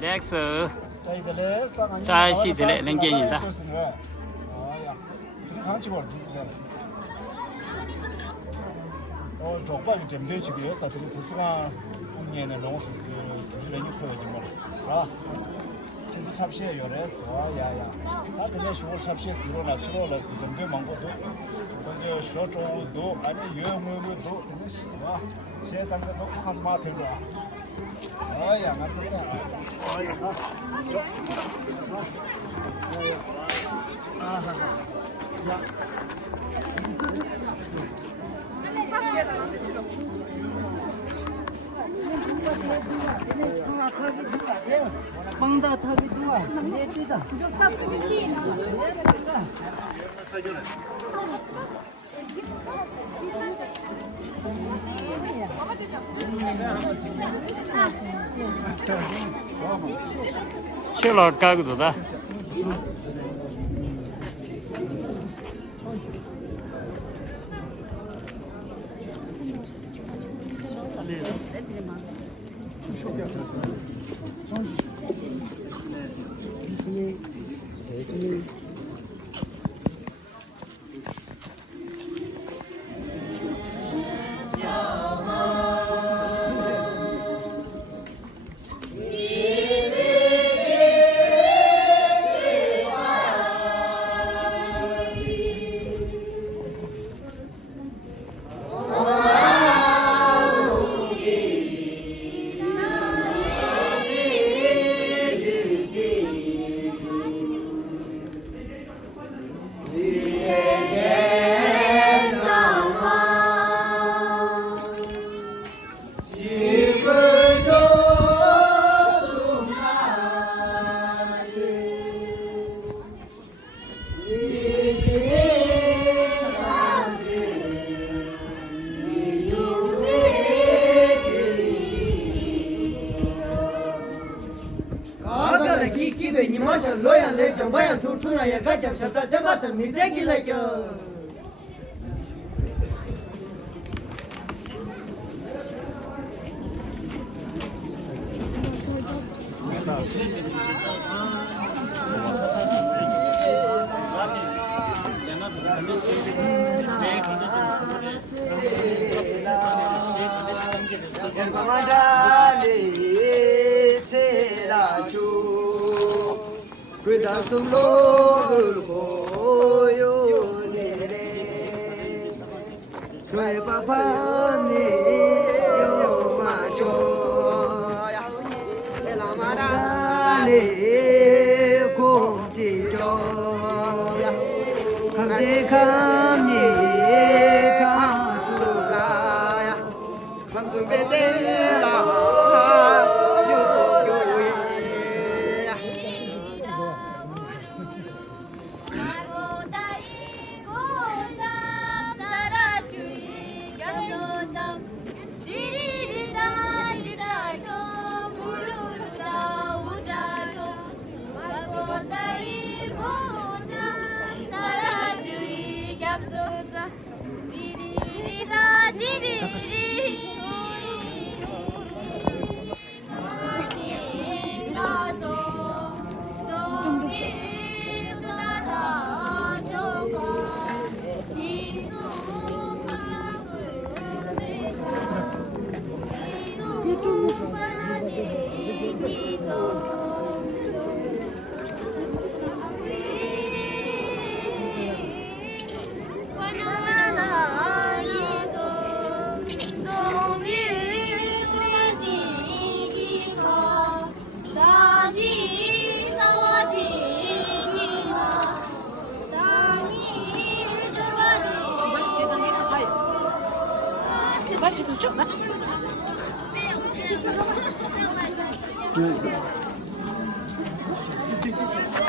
렉스 자시 들레 랭게니다 족발이 잼돼 지고요. 사들이 부수가 공연에 너무 주주랭이 커야지 뭐. 아. 그래서 잡시에 요래서 야야. 나한테 쇼 잡시에 쓰러나 싫어라. 잼돼 망고도. 먼저 쇼조도 아니 요무도 되는 시와. 세상에 놓고 가서 마 들고. 아야 맞다. 아야. 아하. 야. Bangda tabi dua, ini tidak. 셜록 가고도다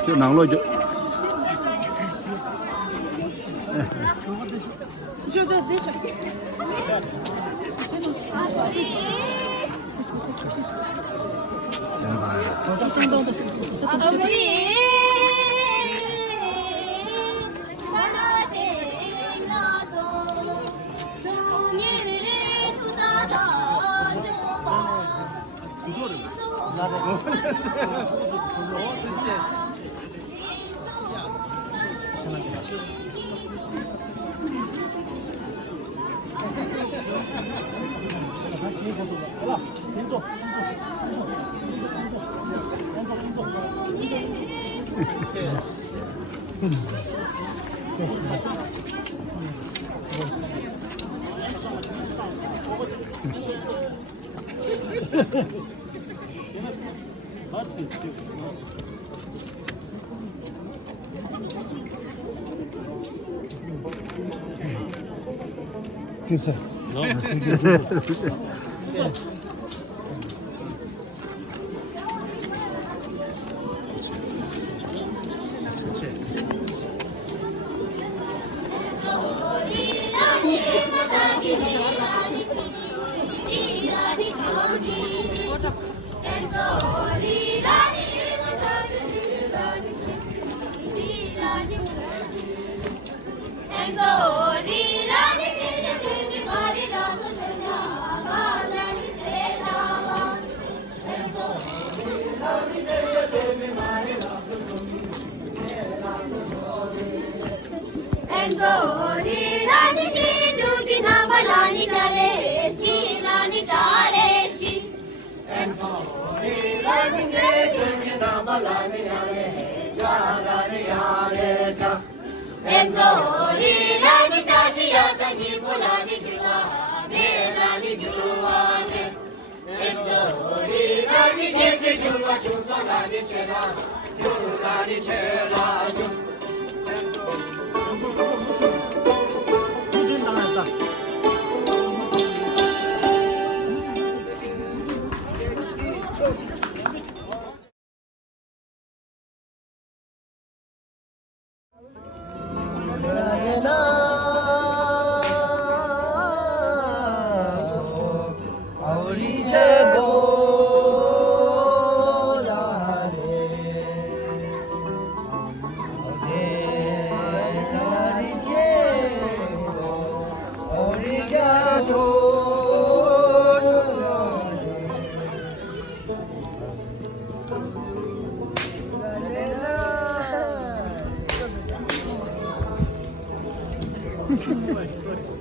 저 낭로 저. Güzel.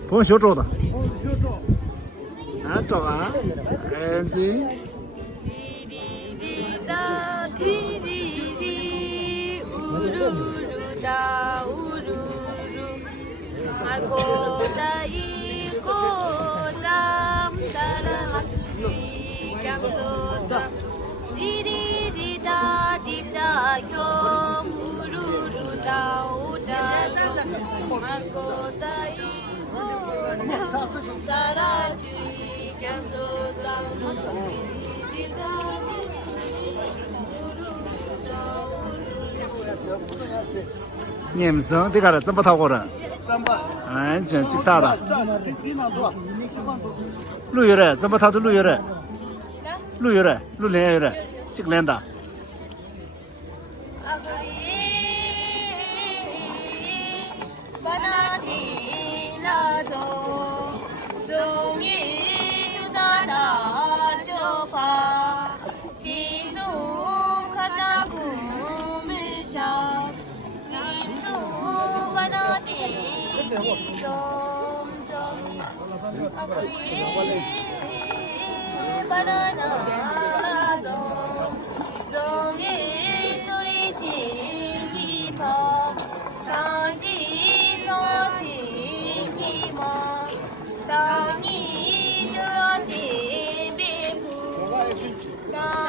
봉小周的，啊，找啊，哎，这。 你们生这个了，怎么讨过人？哎，这大的。六月的，怎么讨的六月的？六月的，6年的，这个年的。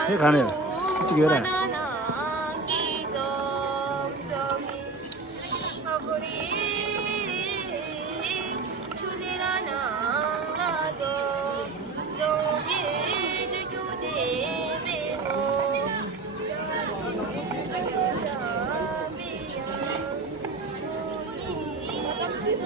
谁看的？这个的。 This